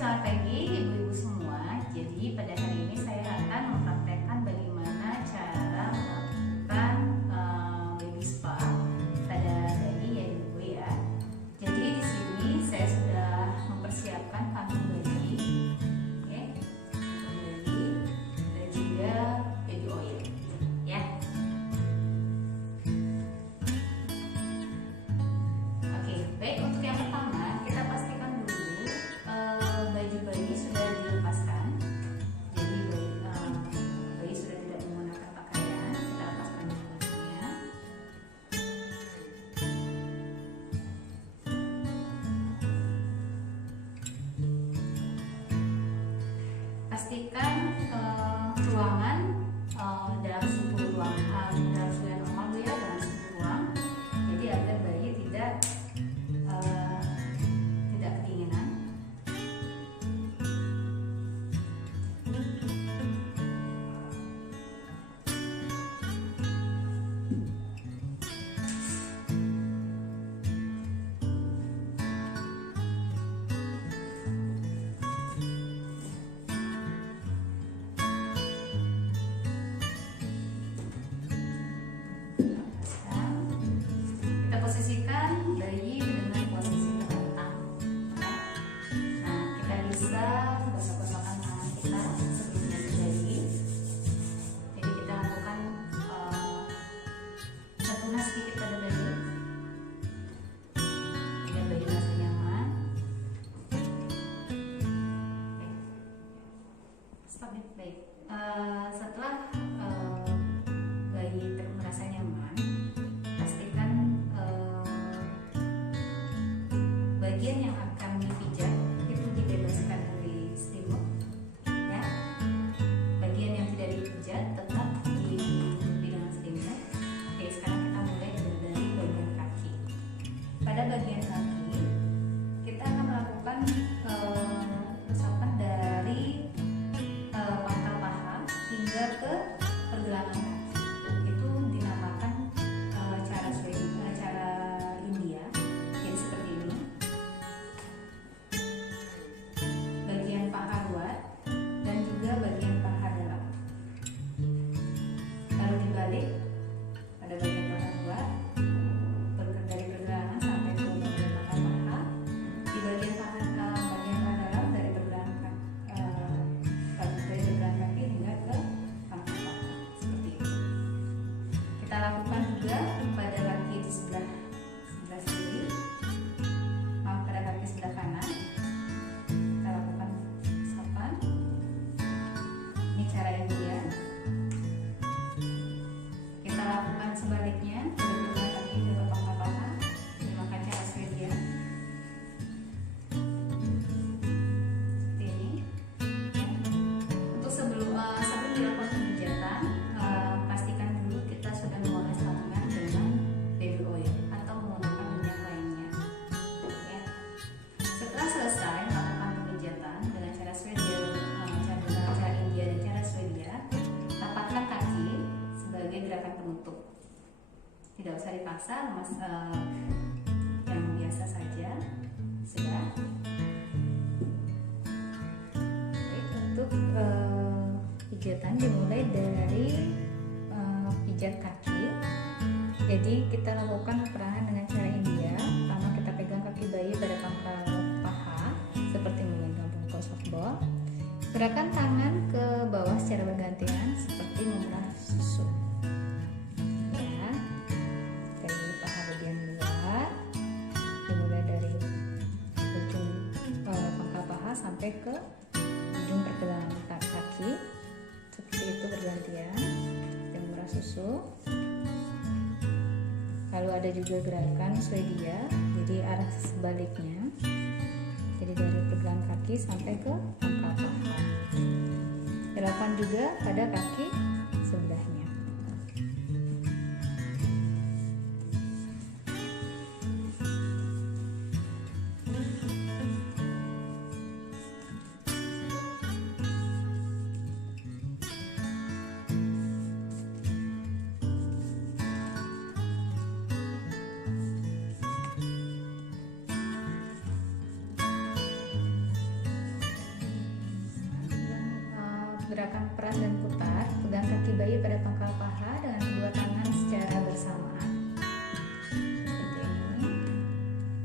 selamat pagi ibu-ibu semua. Jadi pada hari ini saya akan mempraktekkan bagaimana cara melakukan baby spa pada bayi ya ibu ya. Jadi di sini saya sudah mempersiapkan kantong bayi, oke, kantong bayi dan juga baby oil, ya. Oke, baik, untuk yang pertama kita pastikan dulu baju bayi sudah dilepaskan. Jadi bayi sudah tidak menggunakan pakaian, kita lepaskan dulu bajunya. Pastikan ruangan dalam suhu normal Bu ya, dalam suhu ruang. Jadi agar bayi tidak kedinginan. Kita posisikan bayi dengan posisi terlentang. Nah, kita bisa gosok-gosokkan tangan kita sebelum nyuci bayi. Jadi kita lakukan sentuhan sedikit pada bayi agar bayi merasa nyaman. Stop it, baik. Setelah bayi merasa nyaman, pastikan bagian yang akan dipijat itu dibebaskan dari selimut, ya. Bagian yang tidak dipijat tetap ditutupi dengan selimut. Oke, sekarang kita mulai dari bagian kaki. Pada bagian kaki kita akan melakukan resapan dari pangkal paha hingga ke pergelangan kaki. Itu dinamakan cara India. Jadi seperti ini. Bagian paha luar dan juga bagian paha dalam. Lalu dibalik pada bagian paha luar, dari pergelangan sampai ke bagian paha. Di bagian paha dalam dari pergelangan kaki hingga ke pangkal paha. Seperti itu. Kita lakukan juga pada kaki di sebelah kiri, pada kaki sebelah kanan. Kita lakukan resapan. Ini cara India. Kita lakukan sebaliknya dari pergelangan kaki ke pangkal paha. Memakai cara Swedia. Seperti ini. Untuk sebelum dilakukan pemijatan, pastikan dulu kita sudah mengoles tangan dengan baby oil atau menggunakan minyak lainnya, ya. Setelah selesai melakukan pemijatan dengan cara Swedia, dengan cara India dan cara Swedia, tapakkan kaki sebagai gerakan penutup. Tidak usah dipaksa, yang biasa saja. Sudah. Baik, untuk pijatan dimulai dari pijat kaki. Jadi kita lakukan peperangan dengan cara India. Pertama kita pegang kaki bayi pada pangkal paha seperti memegang bungkus softball. Gerakan tangan ke bawah secara bergantian seperti memerah susu. Ya, dari paha bagian luar, dimulai dari ujung pangkal paha sampai ke ujung pergelangan kaki. Seperti itu bergantian. Memerah susu. Lalu ada juga gerakan Swedia, jadi arah sebaliknya. Jadi dari pergelangan kaki sampai ke pangkal paha. Dilakukan juga pada kaki sebelahnya. gerakan peras dan putar. Pegang kaki bayi pada pangkal paha dengan kedua tangan secara bersamaan. Seperti ini.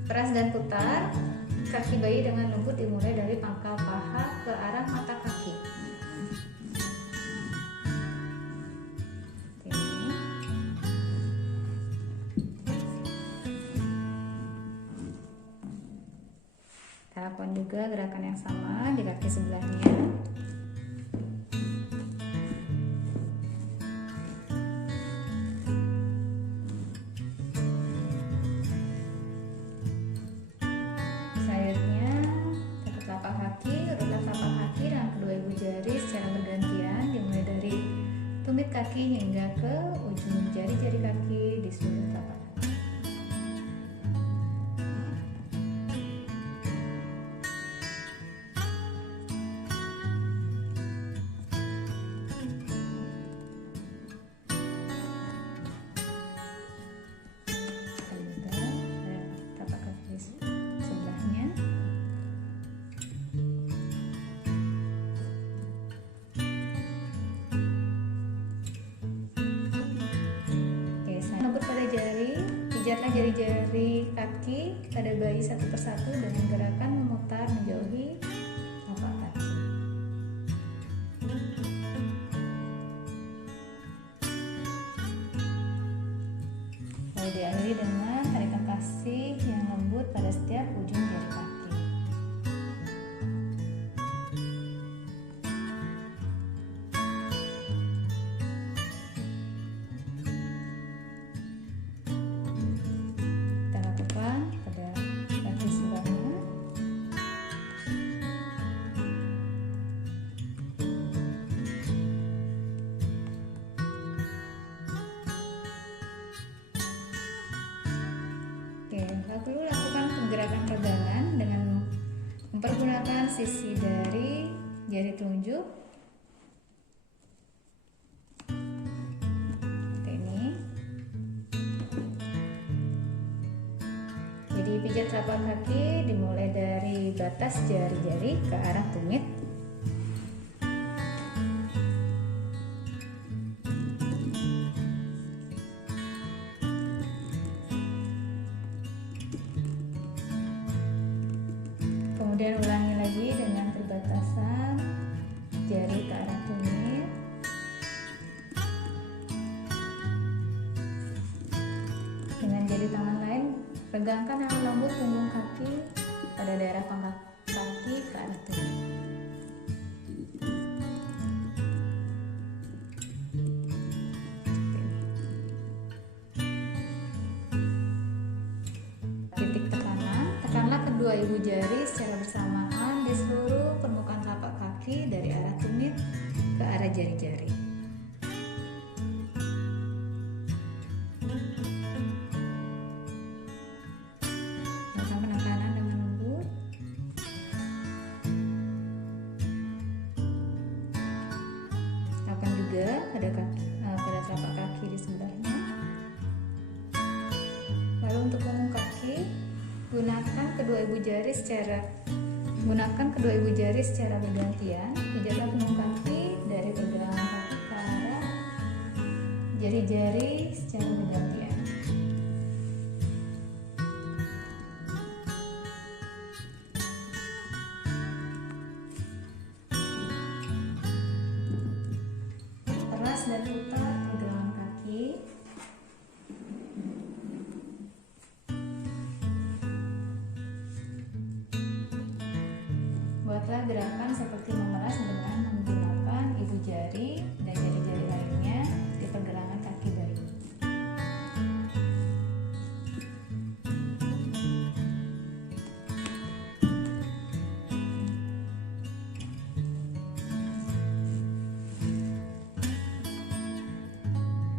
Peras dan putar kaki bayi dengan lembut dimulai dari pangkal paha ke arah mata kaki. Seperti ini. Kita lakukan juga gerakan yang sama di kaki sebelahnya. Tumit kaki hingga ke ujung jari-jari kaki di seluruh telapak kaki. Telapak kaki sebelahnya. Pijatlah jari-jari kaki pada bayi satu persatu dengan gerakan memutar menjauhi telapak kaki. Lalu diakhiri dengan tarikan kasih yang lembut pada setiap ujung jari kaki. Lalu lakukan gerakan pegangan dengan mempergunakan sisi dari jari telunjuk seperti ini. Jadi pijat telapak kaki dimulai dari batas jari-jari ke arah tumit. Kemudian ulangi lagi dengan perbatasan jari ke arah tumit. Dengan jari tangan lain, pegangkan dengan lembut punggung kaki pada daerah pangkal kaki ke arah tumit. Titik tekanan, tekanlah kedua ibu jari secara bersamaan di seluruh permukaan telapak kaki dari arah tumit ke arah jari-jari. Lakukan penekanan dengan lembut. Lakukan juga pada telapak kaki di sebelahnya. Lalu untuk punggung kaki, gunakan kedua ibu jari secara bergantian. Pijatlah punggung kaki dari pergelangan kaki ke arah jari-jari secara bergantian. Peras dan putar pergelangan kaki. Buatlah gerakan seperti memeras dengan menggunakan ibu jari dan jari-jari lainnya di pergelangan kaki bayi.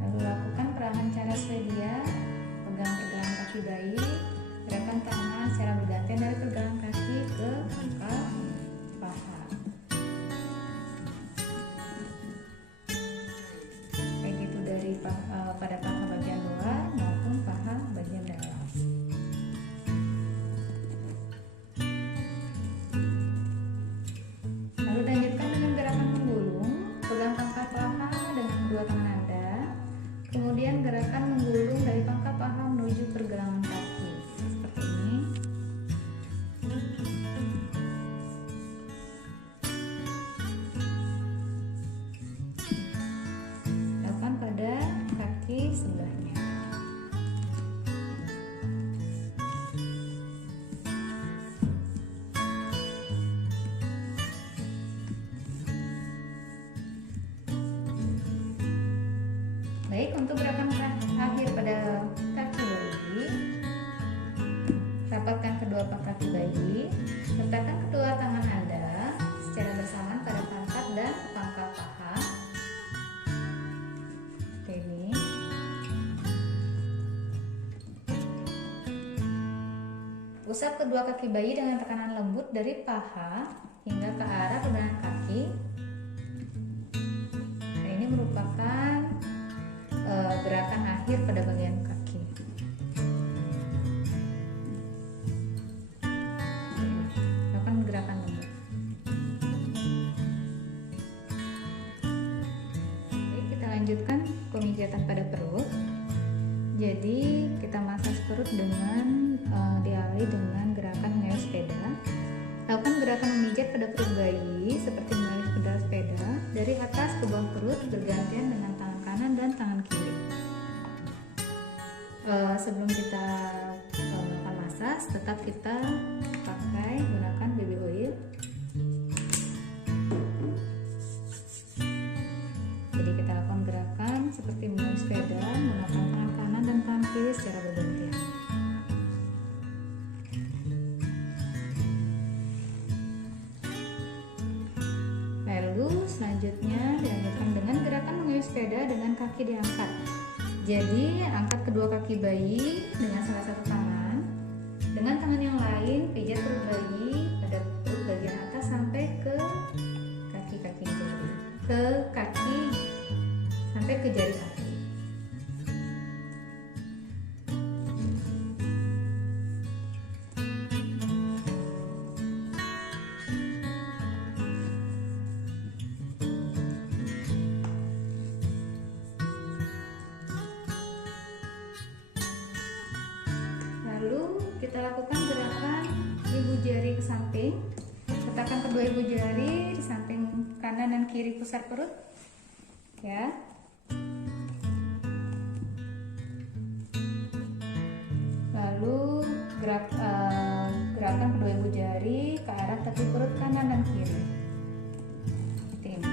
Lalu lakukan perahan cara Swedia. Pegang pergelangan kaki bayi, gerakan tangan secara bergantian dari pergelangan kaki ke pangkal paha. Baik itu dari pada paha bagian luar maupun paha bagian dalam. Lalu lanjutkan dengan gerakan menggulung. Baik, untuk gerakan akhir pada kaki bayi, rapatkan kedua kaki bayi, letakkan kedua tangan Anda secara bersamaan pada pangkat dan pangkal paha. Seperti ini. Usap kedua kaki bayi dengan tekanan lembut dari paha hingga ke arah pergelangan kaki. Nah, ini merupakan gerakan akhir pada bagian kaki. Lakukan gerakan lembut. Oke, kita lanjutkan pemijatan pada perut. Jadi kita masas perut dengan diawali dengan gerakan mengayuh sepeda. Lakukan gerakan memijat pada perut bayi seperti mengayuh pedal sepeda dari atas ke bawah perut bergantian dengan tangan kanan dan tangan kiri. Sebelum kita melakukan masas, tetap kita gunakan baby oil. Jadi kita lakukan gerakan seperti mengayuh sepeda menggunakan tangan kanan dan tangan kiri secara bergantian. Lalu selanjutnya dilanjutkan dengan gerakan mengayuh sepeda dengan kaki diangkat. Jadi angkat kedua kaki bayi dengan salah satu tangan. Dengan tangan yang lain pijat perut bayi pada perut bagian atas sampai ke kaki-kaki jari. Sampai ke jari kaki. Lalu kita lakukan gerakan ibu jari ke samping. Letakkan kedua ibu jari di samping kanan dan kiri pusar perut. Ya. Lalu gerakan kedua ibu jari ke arah tepi perut kanan dan kiri. Seperti ini.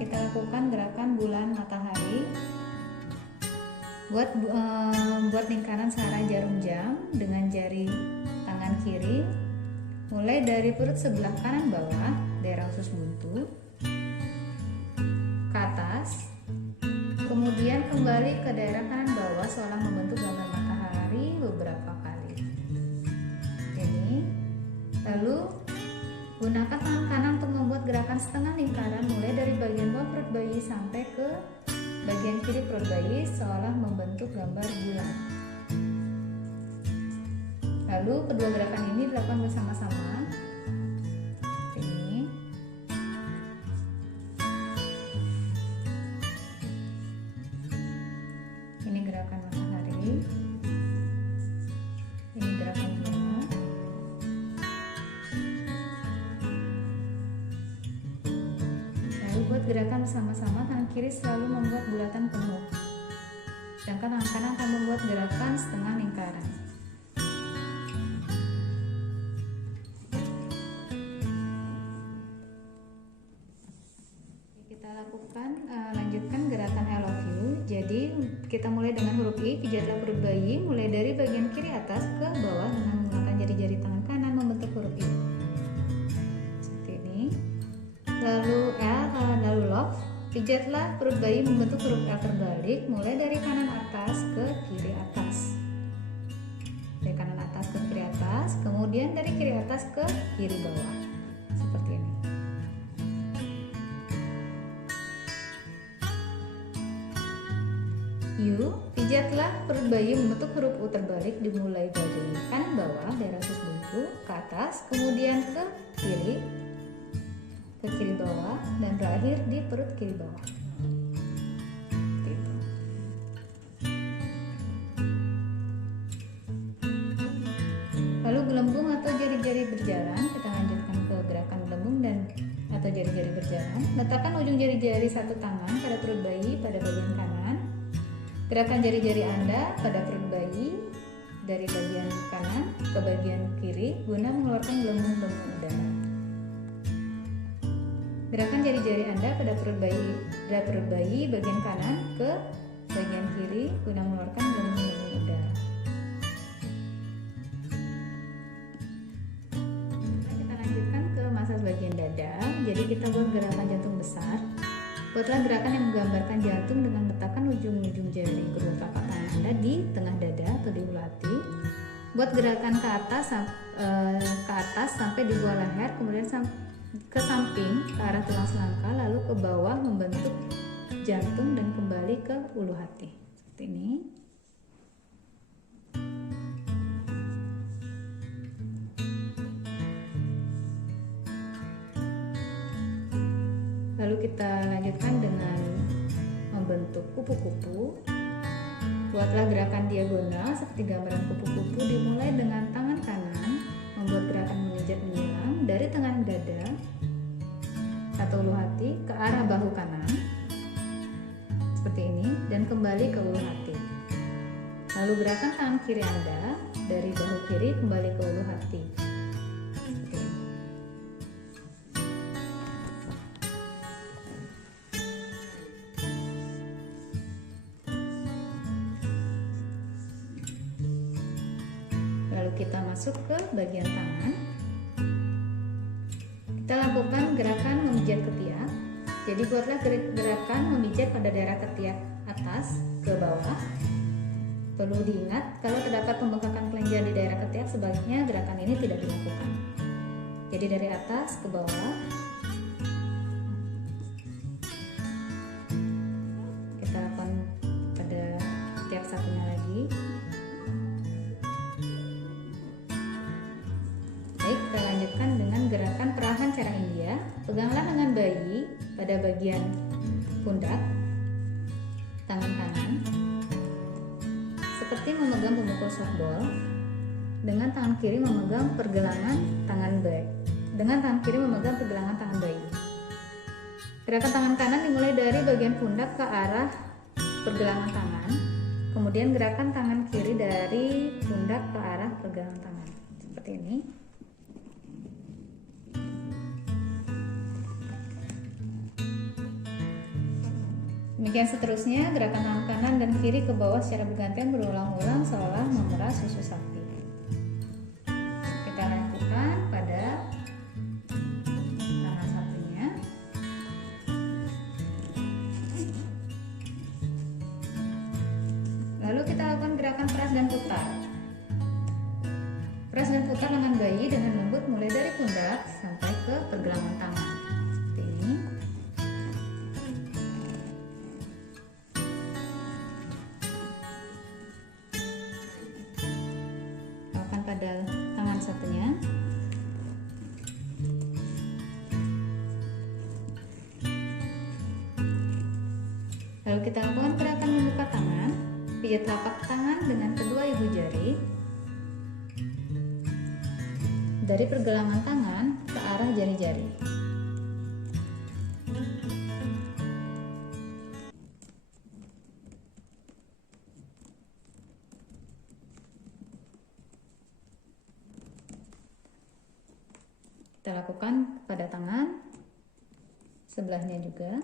Kita lakukan gerakan bulan matahari. Buat lingkaran searah jarum jam dengan jari tangan kiri, mulai dari perut sebelah kanan bawah, daerah usus buntu, ke atas, kemudian kembali ke daerah kanan bawah seolah membentuk gambar matahari beberapa kali. Ini, lalu gunakan tangan kanan untuk membuat gerakan setengah lingkaran mulai dari bagian bawah perut bayi sampai ke bagian kiri perut bayi seolah membentuk gambar bulan. Lalu kedua gerakan ini dilakukan bersama-sama. Ini gerakan matahari. Ini gerakan bulan. Buat gerakan bersama-sama, tangan kiri selalu membuat bulatan penuh, sedangkan tangan kanan akan membuat gerakan setengah lingkaran. Kita lakukan lanjutkan gerakan I love you. Jadi kita mulai dengan huruf I, pijatlah perut bayi mulai dari bagian kiri atas ke bawah dengan menggunakan jari-jari tangan kanan membentuk huruf I. Lalu L, lalu love, pijatlah perut bayi membentuk huruf L terbalik mulai dari kanan atas ke kiri atas. Dari kanan atas ke kiri atas, kemudian dari kiri atas ke kiri bawah. Seperti ini. U, pijatlah perut bayi membentuk huruf U terbalik dimulai dari kanan bawah, daerah usus buntu, ke atas, kemudian ke kiri bawah, dan berakhir di perut kiri bawah. Gitu. Lalu gelembung atau jari-jari berjalan, kita lanjutkan ke gerakan gelembung dan atau jari-jari berjalan. Letakkan ujung jari-jari satu tangan pada perut bayi pada bagian kanan. Gerakan jari-jari Anda pada perut bayi dari bagian kanan ke bagian kiri guna mengeluarkan gelembung-gelembung udara. Gerakan jari-jari Anda pada perut bayi bagian kanan ke bagian kiri guna mengeluarkan gelembung-gelembung udara. Kita lanjutkan ke masas bagian dada. Jadi kita buat gerakan jantung besar. Buatlah gerakan yang menggambarkan jantung dengan letakkan ujung-ujung jari kedua telapak tangan Anda di tengah dada atau di ulu hati. Buat gerakan ke atas sampai di bawah leher, kemudian ke samping ke arah tulang selangkah, lalu ke bawah membentuk jantung dan kembali ke ulu hati. Seperti ini. Lalu kita lanjutkan dengan membentuk kupu-kupu. Buatlah gerakan diagonal seperti gambaran kupu-kupu, dimulai dengan tangan kanan membuat gerakan memijat menyilang dari tengah dada atau ulu hati ke arah bahu kanan seperti ini dan kembali ke ulu hati. Lalu gerakan tangan kiri Anda dari bahu kiri kembali ke ulu hati. Seperti ini. Lalu kita masuk ke bagian tangan. Kita lakukan gerakan memijat ketiak. Jadi buatlah gerakan memijat pada daerah ketiak atas ke bawah. Perlu diingat, kalau terdapat pembengkakan kelenjar di daerah ketiak, sebaiknya gerakan ini tidak dilakukan. Jadi dari atas ke bawah. Kita lakukan pada ketiak satunya lagi. Baik, kita lanjutkan dengan gerakan perahan cara India. Peganglah tangan bayi pada bagian pundak, tangan kanan, seperti memegang pemukul softball. Dengan tangan kiri memegang pergelangan tangan bayi. Gerakan tangan kanan dimulai dari bagian pundak ke arah pergelangan tangan. Kemudian gerakan tangan kiri dari pundak ke arah pergelangan tangan. Seperti ini. Demikian seterusnya, gerakan tangan kanan dan kiri ke bawah secara bergantian berulang-ulang seolah memeras susu sapi. Kita lakukan pada tangan satunya. Lalu kita lakukan gerakan peras dan putar. Peras dan putar lengan bayi dengan lembut mulai dari pundak sampai ke pergelangan tangan. Seperti ini. Pada tangan satunya. Lalu kita lakukan gerakan membuka tangan. Pijat telapak tangan dengan kedua ibu jari dari pergelangan tangan ke arah jari-jari. Kita lakukan pada tangan sebelahnya juga.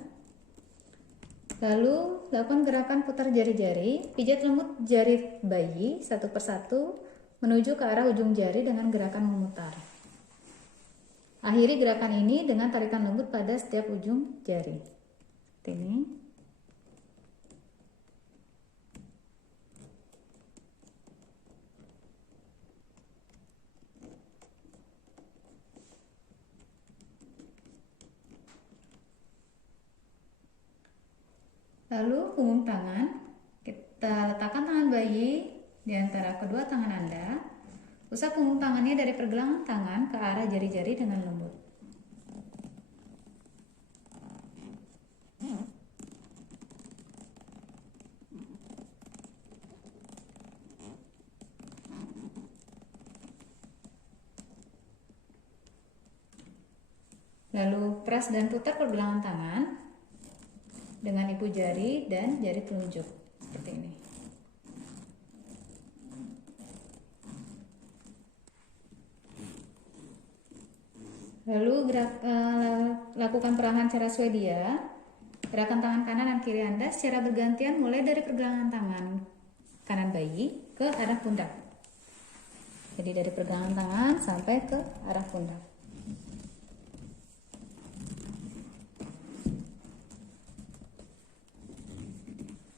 Lalu lakukan gerakan putar jari-jari. Pijat lembut jari bayi satu persatu menuju ke arah ujung jari dengan gerakan memutar. Akhiri gerakan ini dengan tarikan lembut pada setiap ujung jari. Seperti ini. Lalu punggung tangan, kita letakkan tangan bayi di antara kedua tangan Anda. Usap punggung tangannya dari pergelangan tangan ke arah jari-jari dengan lembut. Lalu peras dan putar pergelangan tangan dengan ibu jari dan jari telunjuk seperti ini. Lalu lakukan perahan cara Swedia. Gerakan tangan kanan dan kiri Anda secara bergantian mulai dari pergelangan tangan kanan bayi ke arah pundak. Jadi dari pergelangan tangan sampai ke arah pundak.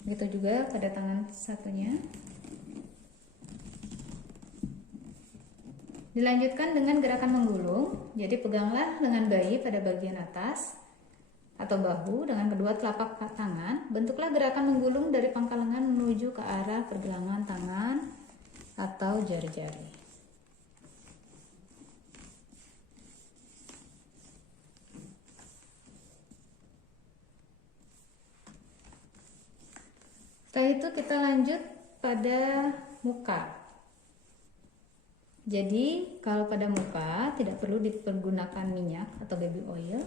Begitu juga pada tangan satunya. Dilanjutkan dengan gerakan menggulung. Jadi peganglah lengan bayi pada bagian atas atau bahu dengan kedua telapak tangan. Bentuklah gerakan menggulung dari pangkal lengan menuju ke arah pergelangan tangan atau jari-jari. Setelah itu kita lanjut pada muka. Jadi kalau pada muka tidak perlu dipergunakan minyak atau baby oil.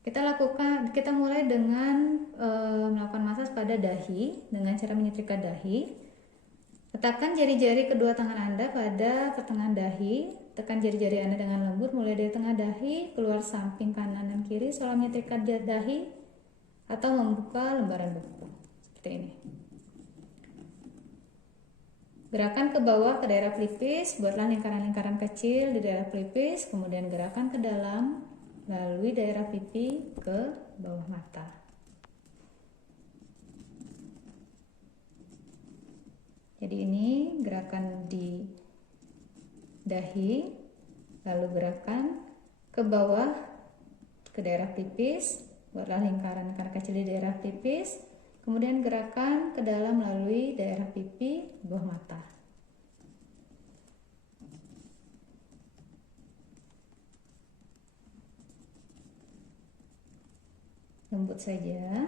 Kita mulai dengan melakukan massage pada dahi dengan cara menyetrika dahi. Letakkan jari-jari kedua tangan Anda pada pertengahan dahi. Tekan jari-jari Anda dengan lembut mulai dari tengah dahi keluar samping kanan dan kiri seolah menyetrika dahi atau membuka lembaran buku seperti ini. Gerakan ke bawah ke daerah pelipis, buatlah lingkaran-lingkaran kecil di daerah pelipis, kemudian gerakan ke dalam melalui daerah pipi ke bawah mata. Jadi ini gerakan di dahi, lalu gerakan ke bawah ke daerah pipis, buatlah lingkaran kecil di daerah pipis, kemudian gerakan ke dalam melalui daerah pipi bawah mata. Lembut saja.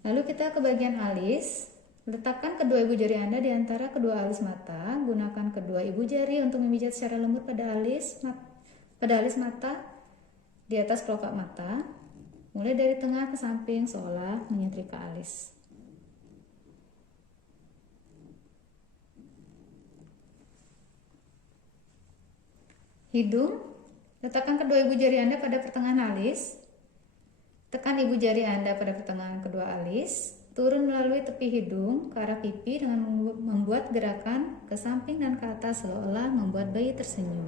Lalu kita ke bagian alis. Letakkan kedua ibu jari Anda di antara kedua alis mata. Gunakan kedua ibu jari untuk memijat secara lembut pada alis mata di atas kelopak mata. Mulai dari tengah ke samping seolah menyetrika alis. Hidung. Letakkan kedua ibu jari Anda pada pertengahan alis. Tekan ibu jari Anda pada pertengahan kedua alis, turun melalui tepi hidung ke arah pipi dengan membuat gerakan ke samping dan ke atas seolah membuat bayi tersenyum.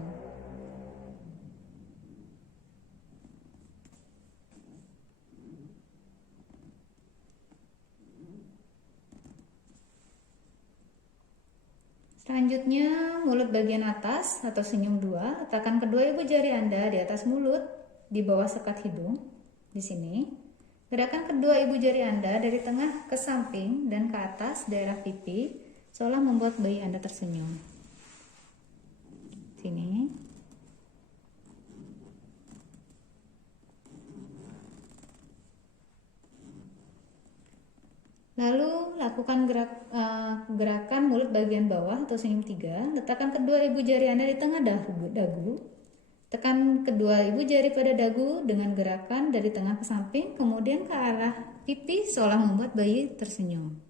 Selanjutnya, mulut bagian atas atau senyum dua. Letakkan kedua ibu jari Anda di atas mulut, di bawah sekat hidung. Di sini, gerakan kedua ibu jari Anda dari tengah ke samping dan ke atas daerah pipi, seolah membuat bayi Anda tersenyum. Sini. Lalu lakukan gerakan mulut bagian bawah atau senyum tiga. Letakkan kedua ibu jari Anda di tengah dagu. Tekan kedua ibu jari pada dagu dengan gerakan dari tengah ke samping, kemudian ke arah pipi seolah membuat bayi tersenyum.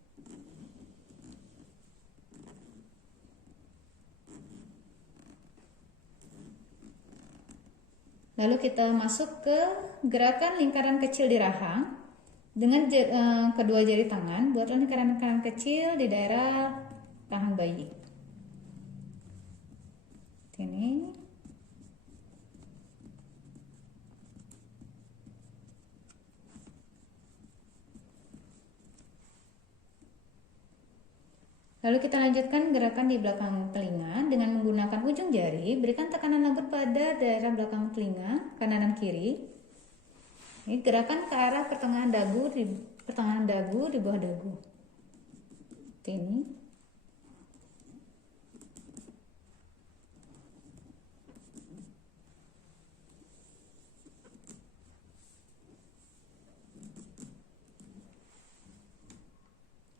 Lalu kita masuk ke gerakan lingkaran kecil di rahang. Dengan kedua jari tangan, buatlah lingkaran-lingkaran kecil di daerah rahang bayi. Ini. Lalu kita lanjutkan gerakan di belakang telinga dengan menggunakan ujung jari. Berikan tekanan lembut pada daerah belakang telinga, kanan dan kiri. Ini gerakan ke arah pertengahan dagu di bawah dagu. Ini.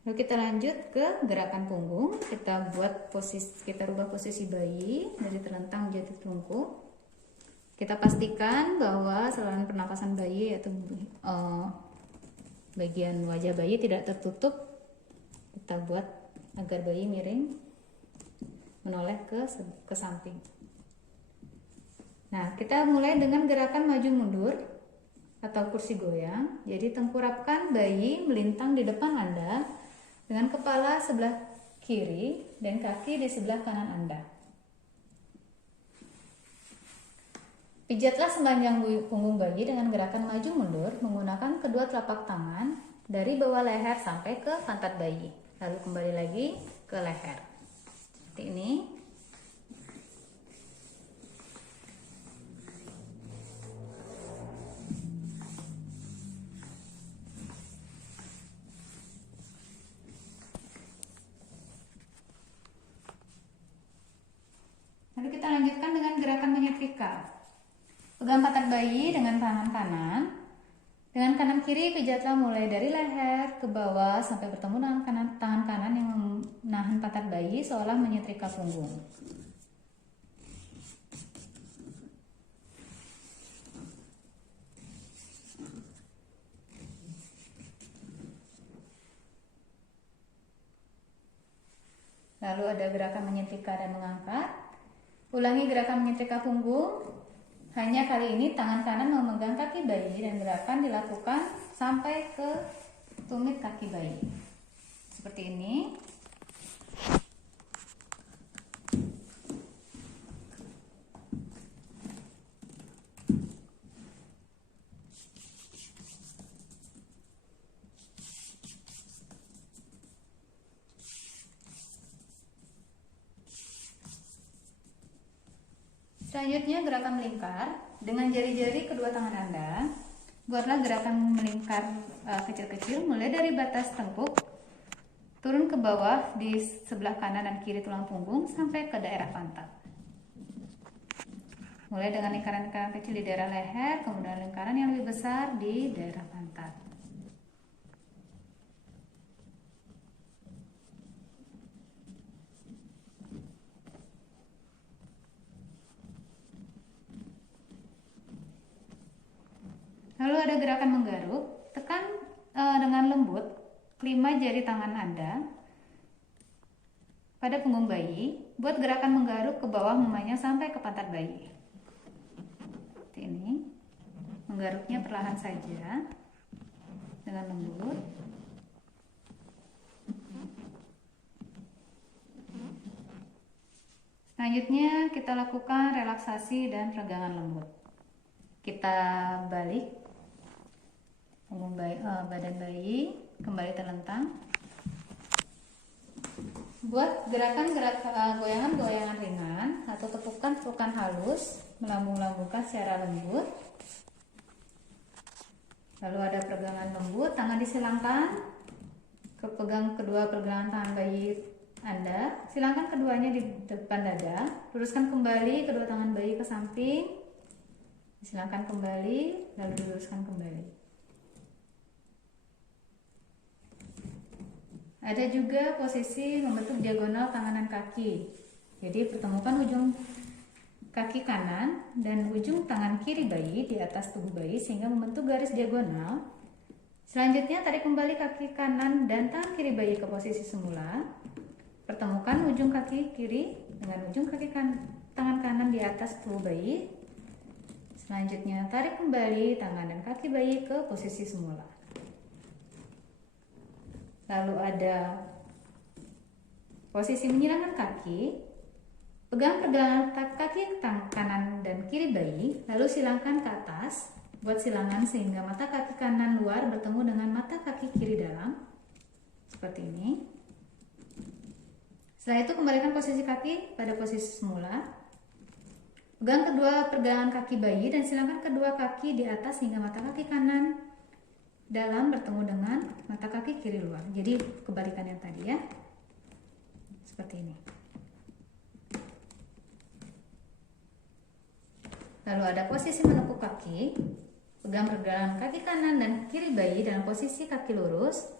Lalu kita lanjut ke gerakan punggung. Kita rubah posisi bayi dari terlentang menjadi telungkup. Kita pastikan bahwa saluran pernapasan bayi atau bagian wajah bayi tidak tertutup. Kita buat agar bayi miring menoleh ke samping. Nah, kita mulai dengan gerakan maju mundur atau kursi goyang. Jadi tengkurapkan bayi melintang di depan Anda dengan kepala sebelah kiri dan kaki di sebelah kanan Anda. Pijatlah sepanjang punggung bayi dengan gerakan maju mundur menggunakan kedua telapak tangan dari bawah leher sampai ke pantat bayi. Lalu kembali lagi ke leher. Seperti ini. Lalu kita lanjutkan dengan gerakan menyetrika. Pegang pantat bayi dengan tangan kanan. Dengan kanan kiri pijatlah mulai dari leher ke bawah sampai bertemu dengan tangan kanan yang menahan pantat bayi seolah menyetrika punggung. Lalu ada gerakan menyetrika dan mengangkat. Ulangi gerakan menyetrika punggung. Hanya kali ini tangan kanan memegang kaki bayi dan gerakan dilakukan sampai ke tumit kaki bayi. Seperti ini. Selanjutnya gerakan melingkar. Dengan jari-jari kedua tangan Anda, buatlah gerakan melingkar kecil-kecil mulai dari batas tengkuk, turun ke bawah di sebelah kanan dan kiri tulang punggung sampai ke daerah pantat. Mulai dengan lingkaran-lingkaran kecil di daerah leher, kemudian lingkaran yang lebih besar di daerah pantat. Lalu ada gerakan menggaruk. Tekan dengan lembut kelima jari tangan Anda pada punggung bayi. Buat gerakan menggaruk ke bawah memanjang sampai ke pantat bayi. Seperti ini. Menggaruknya perlahan saja dengan lembut. Selanjutnya kita lakukan relaksasi dan peregangan lembut. Kita balik punggung bayi, badan bayi kembali terlentang. Buat goyangan-goyangan ringan atau tepukan-tepukan halus, melambung-lambungkan secara lembut. Lalu ada peregangan lembut, tangan disilangkan, kepegang kedua pergelangan tangan bayi Anda, silangkan keduanya di depan dada, luruskan kembali kedua tangan bayi ke samping, silangkan kembali, lalu luruskan kembali. Ada juga posisi membentuk diagonal tangan dan kaki. Jadi pertemukan ujung kaki kanan dan ujung tangan kiri bayi di atas tubuh bayi sehingga membentuk garis diagonal. Selanjutnya tarik kembali kaki kanan dan tangan kiri bayi ke posisi semula. Pertemukan ujung kaki kiri dengan ujung kaki tangan kanan di atas tubuh bayi. Selanjutnya tarik kembali tangan dan kaki bayi ke posisi semula. Lalu ada posisi menyilangkan kaki. Pegang pergelangan kaki kanan dan kiri bayi, lalu silangkan ke atas. Buat silangan sehingga mata kaki kanan luar bertemu dengan mata kaki kiri dalam. Seperti ini. Setelah itu kembalikan posisi kaki pada posisi semula. Pegang kedua pergelangan kaki bayi dan silangkan kedua kaki di atas hingga mata kaki kanan dalam bertemu dengan mata kaki kiri luar. Jadi kebalikan yang tadi ya. Seperti ini. Lalu ada posisi menekuk kaki. Pegang pergelangan kaki kanan dan kiri bayi dalam posisi kaki lurus.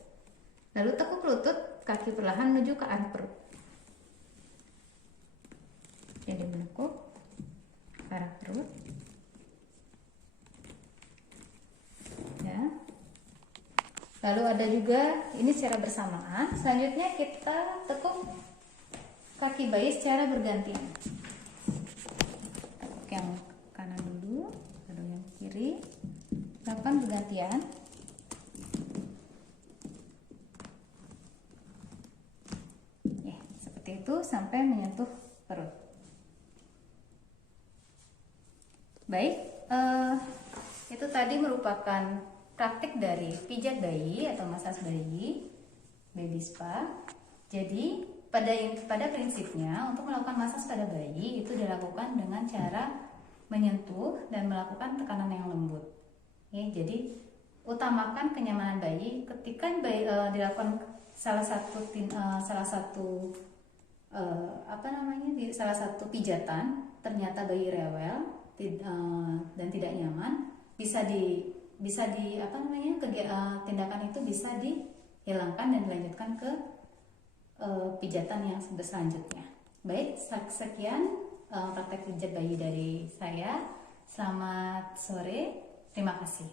Lalu tekuk lutut, kaki perlahan menuju ke arah perut. Jadi menekuk ke arah perut. Lalu ada juga ini secara bersamaan. Selanjutnya kita tekuk kaki bayi secara bergantian. Tekuk yang kanan dulu, lalu yang kiri. Lakukan bergantian. Ya, seperti itu sampai menyentuh perut. Baik, itu tadi merupakan praktik dari pijat bayi atau massage bayi, baby spa. Jadi pada prinsipnya untuk melakukan massage pada bayi itu dilakukan dengan cara menyentuh dan melakukan tekanan yang lembut. Jadi utamakan kenyamanan bayi ketika bayi dilakukan salah satu pijatan ternyata bayi rewel dan tidak nyaman, tindakan itu bisa dihilangkan dan dilanjutkan ke pijatan yang selanjutnya. Baik, sekian praktek pijat bayi dari saya. Selamat sore, terima kasih.